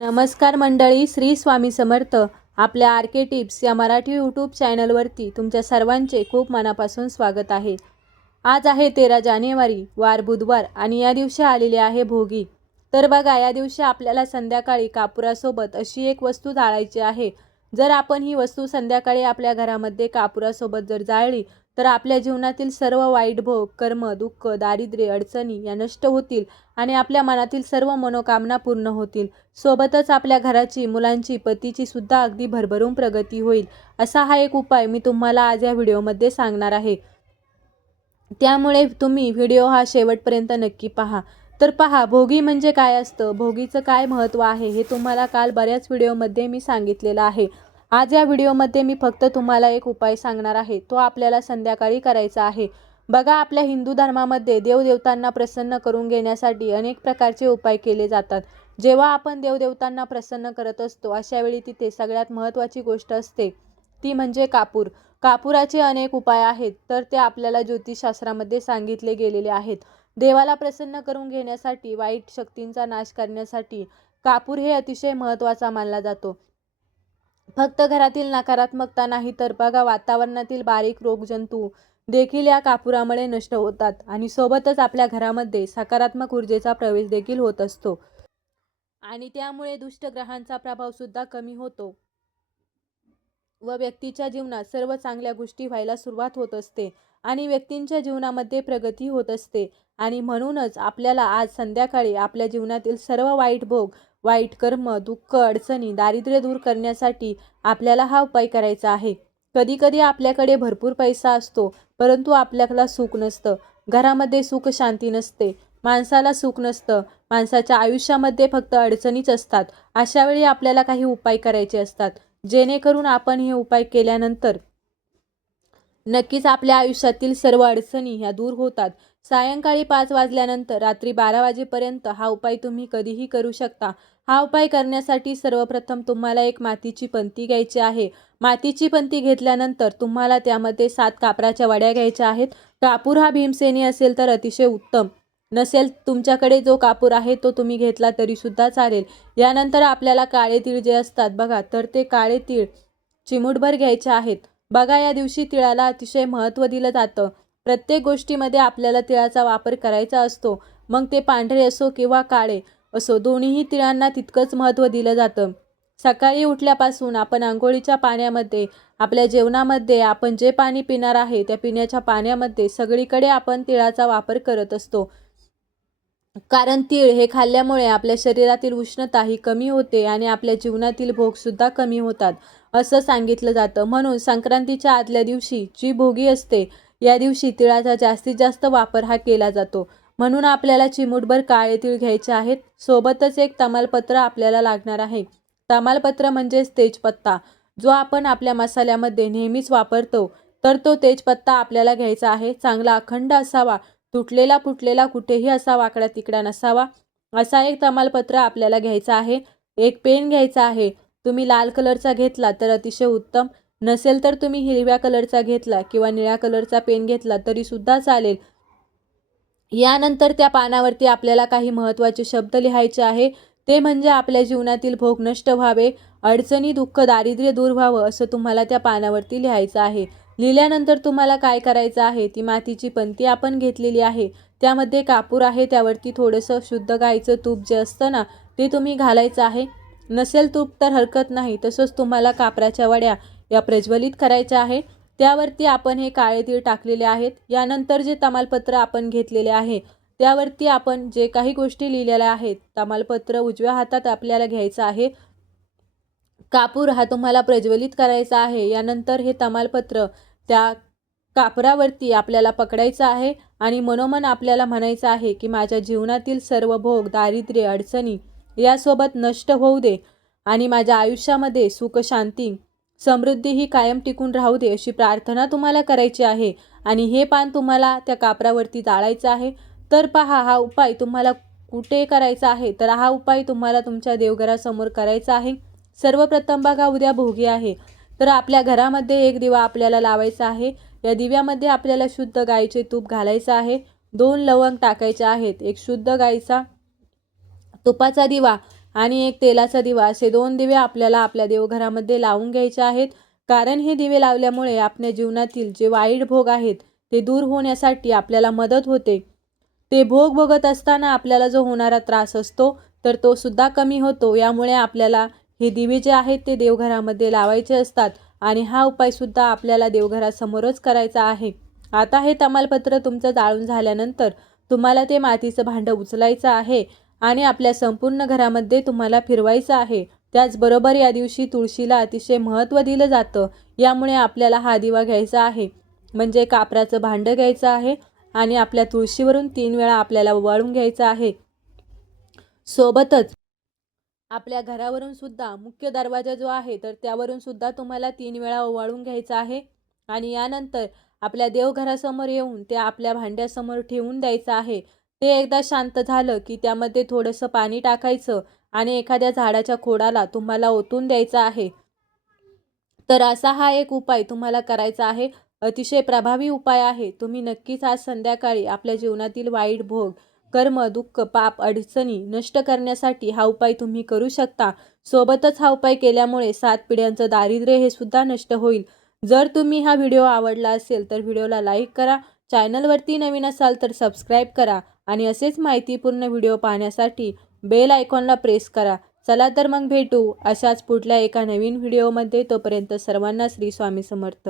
नमस्कार मंडळी, श्री स्वामी समर्थ. आपल्या आर के टिप्स या मराठी यूट्यूब चॅनलवरती तुमच्या सर्वांचे खूप मनापासून स्वागत आहे. आज आहे 13 जानेवारी, वार बुधवार आणि या दिवशी आलेले आहे भोगी. तर बघा, या दिवशी आपल्याला संध्याकाळी कापुरासोबत अशी एक वस्तू जाळायची आहे. जर आपण ही वस्तू संध्याकाळी आपल्या घरामध्ये कापुरासोबत जर जाळली तर आपल्या जीवनातील सर्व वाईट भोग, कर्म, दुःख, दारिद्र्य, अडचणी या नष्ट होतील आणि आपल्या मनातील सर्व मनोकामना पूर्ण होतील. सोबतच आपल्या घराची, मुलांची, पतीची सुद्धा अगदी भरभरून प्रगती होईल. असा हा एक उपाय मी तुम्हाला आज या व्हिडिओमध्ये सांगणार आहे. त्यामुळे तुम्ही व्हिडिओ हा शेवटपर्यंत नक्की पहा. तर पहा, भोगी म्हणजे काय असतं, भोगीचं काय महत्त्व आहे हे तुम्हाला काल बऱ्याच व्हिडिओमध्ये मी सांगितलेलं आहे. आज या व्हिडिओमध्ये मी फक्त तुम्हाला एक उपाय सांगणार आहे. तो आपल्याला संध्याकाळी करायचा आहे. बघा, आपल्या हिंदू धर्मामध्ये देवदेवतांना प्रसन्न करून घेण्यासाठी अनेक प्रकारचे उपाय केले जातात. जेव्हा आपण देवदेवतांना प्रसन्न करत असतो अशा वेळी तिथे सगळ्यात महत्त्वाची गोष्ट असते ती म्हणजे कापूर. कापुराचे अनेक उपाय आहेत, तर ते आपल्याला ज्योतिषशास्त्रामध्ये सांगितले गेलेले आहेत. देवाला प्रसन्न करून घेण्यासाठी, वाईट शक्तींचा नाश करण्यासाठी कापूर हे अतिशय महत्त्वाचा मानला जातो. फक्त घरातील नकारात्मकता नाही, तर बघा, वातावरणातील बारीक रोगजंतू देखील या कापुरामुळे नष्ट होतात आणि सोबतच आपल्या घरामध्ये सकारात्मक ऊर्जेचा प्रवेश देखील होत असतो आणि त्यामुळे दुष्ट ग्रहांचा प्रभाव सुद्धा कमी होतो व व्यक्तीच्या जीवनात सर्व चांगल्या गोष्टी व्हायला सुरुवात होत असते आणि व्यक्तींच्या जीवनामध्ये प्रगती होत असते. आणि म्हणूनच आपल्याला आज संध्याकाळी आपल्या जीवनातील सर्व वाईट भोग, वाईट कर्म, दुःख, अडचणी, दारिद्र्य दूर करण्यासाठी आपल्याला हा उपाय करायचा आहे. कधी कधी आपल्याकडे भरपूर पैसा असतो, परंतु आपल्याला सुख नसतं. घरामध्ये सुख शांती नसते, माणसाला सुख नसतं, माणसाच्या आयुष्यामध्ये फक्त अडचणीच असतात. अशा वेळी आपल्याला काही उपाय करायचे असतात, जेणेकरून आपण हे उपाय केल्यानंतर नक्कीच आपल्या आयुष्यातील सर्व अडचणी ह्या दूर होतात. सायंकाळी 5 वाजल्यानंतर रात्री 12 वाजेपर्यंत हा उपाय तुम्ही कधीही करू शकता. हा उपाय करण्यासाठी सर्वप्रथम तुम्हाला एक मातीची पंती घ्यायची आहे. मातीची पंती घेतल्यानंतर तुम्हाला त्यामध्ये 7 कापराच्या वड्या घ्यायच्या आहेत. कापूर हा भीमसेनी असेल तर अतिशय उत्तम, नसेल तुमच्याकडे जो कापूर आहे तो तुम्ही घेतला तरी सुद्धा चालेल. यानंतर आपल्याला काळे तीळ जे असतात बघा, तर ते काळे तीळ चिमूटभर घ्यायचे आहेत. बघा, या दिवशी तिळाला अतिशय महत्त्व दिलं जातं. प्रत्येक गोष्टीमध्ये आपल्याला तिळाचा वापर करायचा असतो. मग ते पांढरे असो किंवा काळे असो, दोन्हीही तिळांना तितकंच महत्त्व दिलं जातं. सकाळी उठल्यापासून आपण अंघोळीच्या पाण्यामध्ये, आपल्या जेवणामध्ये, आपण जे पाणी पिणार आहे त्या पिण्याच्या पाण्यामध्ये सगळीकडे आपण तिळाचा वापर करत असतो. कारण तीळ हे खाल्ल्यामुळे आपल्या शरीरातील उष्णता ही कमी होते आणि आपल्या जीवनातील भोगसुद्धा कमी होतात असं सांगितलं जातं. म्हणून संक्रांतीच्या आदल्या दिवशी जी भोगी असते, या दिवशी तिळाचा जास्तीत जास्त वापर हा केला जातो. म्हणून आपल्याला चिमूटभर काळे तीळ घ्यायचे आहेत. सोबतच एक तमालपत्र आपल्याला लागणार आहे. तमालपत्र म्हणजेच तेजपत्ता, जो आपण आपल्या मसाल्यामध्ये नेहमीच वापरतो. तर तो तेजपत्ता आपल्याला घ्यायचा आहे. चांगला अखंड असावा, तुटलेला फुटलेला कुठेही असा वाकडा तिकडा नसावा, असा एक तमालपत्र आपल्याला घ्यायचा आहे. एक पेन घ्यायचा आहे. तुम्ही लाल कलरचा घेतला तर अतिशय उत्तम, नसेल तर तुम्ही हिरव्या कलरचा घेतला किंवा निळ्या कलरचा पेन घेतला तरी सुद्धा चालेल. यानंतर त्या पानावरती आपल्याला काही महत्त्वाचे शब्द लिहायचे आहे. ते म्हणजे आपल्या जीवनातील भोग नष्ट व्हावे, अडचणी, दुःख, दारिद्र्य दूर व्हावं असं तुम्हाला त्या पानावरती लिहायचं आहे. लिहिल्यानंतर तुम्हाला काय करायचं आहे, ती मातीची पंती आपण घेतलेली आहे, त्यामध्ये कापूर आहे, त्यावरती थोडंसं शुद्ध गाईचं तूप जे असतं ना, ते तुम्ही घालायचं आहे. नसेल तूप तर हरकत नाही. तसंच तुम्हाला कापराच्या वड्या या प्रज्वलित करायच्या आहे. त्यावरती आपण हे काळे तीळ टाकलेले आहेत. यानंतर जे तमालपत्र आपण घेतलेले आहे त्यावरती आपण जे काही गोष्टी लिहिलेल्या आहेत, तमालपत्र उजव्या हातात आपल्याला घ्यायचं आहे. कापूर हा तुम्हाला प्रज्वलित करायचा आहे. यानंतर हे तमालपत्र त्या कापरावरती आपल्याला पकडायचं आहे आणि मनोमन आपल्याला म्हणायचं आहे की माझ्या जीवनातील सर्व भोग, दारिद्र्य, अडचणी यासोबत नष्ट होऊ दे आणि माझ्या आयुष्यामध्ये सुख, शांती, समृद्धी ही कायम टिकून राहू दे, अशी प्रार्थना तुम्हाला करायची आहे. आणि हे पान तुम्हाला त्या कापरावरती जाळायचं आहे. तर पहा, हा उपाय तुम्हाला कुठे करायचा आहे, तर हा उपाय तुम्हाला तुमच्या देवघरासमोर करायचा आहे. सर्वप्रथम बघा, उद्या भोगी आहे, तर आपल्या घरामध्ये एक दिवा आपल्याला लावायचा आहे. या दिव्यामध्ये आपल्याला शुद्ध गाईचे तूप घालायचं आहे. 2 लवंग टाकायचे आहेत. एक शुद्ध गाईचा तुपाचा दिवा आणि एक तेलाचा दिवा असे 2 दिवे आपल्याला आपल्या देवघरामध्ये लावून घ्यायचे आहेत. कारण हे दिवे लावल्यामुळे आपल्या जीवनातील जे वाईट भोग आहेत ते दूर होण्यासाठी आपल्याला मदत होते. ते भोग बघत असताना आपल्याला जो होणारा त्रास असतो तर तो सुद्धा कमी होतो. यामुळे आपल्याला हे दिवे जे आहेत ते देवघरामध्ये लावायचे असतात आणि हा उपाय सुद्धा आपल्याला देवघरासमोरच करायचा आहे. आता हे तमालपत्र तुमचं जाळून झाल्यानंतर तुम्हाला ते मातीचं भांडं उचलायचं आहे आणि आपल्या संपूर्ण घरामध्ये तुम्हाला फिरवायचं आहे. त्याचबरोबर या दिवशी तुळशीला अतिशय महत्त्व दिलं जातं. यामुळे आपल्याला हा दिवा घ्यायचा आहे, म्हणजे कापराचं भांडं घ्यायचं आहे आणि आपल्या तुळशीवरून 3 वेळा आपल्याला ओवाळून घ्यायचं आहे. सोबतच आपल्या घरावरून सुद्धा मुख्य दरवाजा जो आहे तर त्यावरून सुद्धा तुम्हाला 3 वेळा ओवाळून घ्यायचं आहे आणि यानंतर आपल्या देवघरासमोर येऊन ते आपल्या भांड्यासमोर ठेवून द्यायचं आहे. ते एकदा शांत झालं की त्यामध्ये थोडंसं पाणी टाकायचं आणि एखाद्या झाडाच्या खोडाला तुम्हाला ओतून द्यायचं आहे. तर असा हा एक उपाय तुम्हाला करायचा आहे. अतिशय प्रभावी उपाय आहे. तुम्ही नक्कीच आज संध्याकाळी आपल्या जीवनातील वाईट भोग, कर्म, दुःख, पाप, अडचणी नष्ट करण्यासाठी हा उपाय तुम्ही करू शकता. सोबतच हा उपाय केल्यामुळे 7 पिढ्यांचं दारिद्र्य हे सुद्धा नष्ट होईल. जर तुम्ही हा व्हिडिओ आवडला असेल तर व्हिडिओला लाईक करा. चॅनलवरती नवीन असाल तर सबस्क्राईब करा आणि असेच माहितीपूर्ण व्हिडिओ पाहण्यासाठी बेल आयकॉनला प्रेस करा. चला तर मग भेटू अशाच पुढल्या एका नवीन व्हिडिओमध्ये. तोपर्यंत सर्वांना श्री स्वामी समर्थ.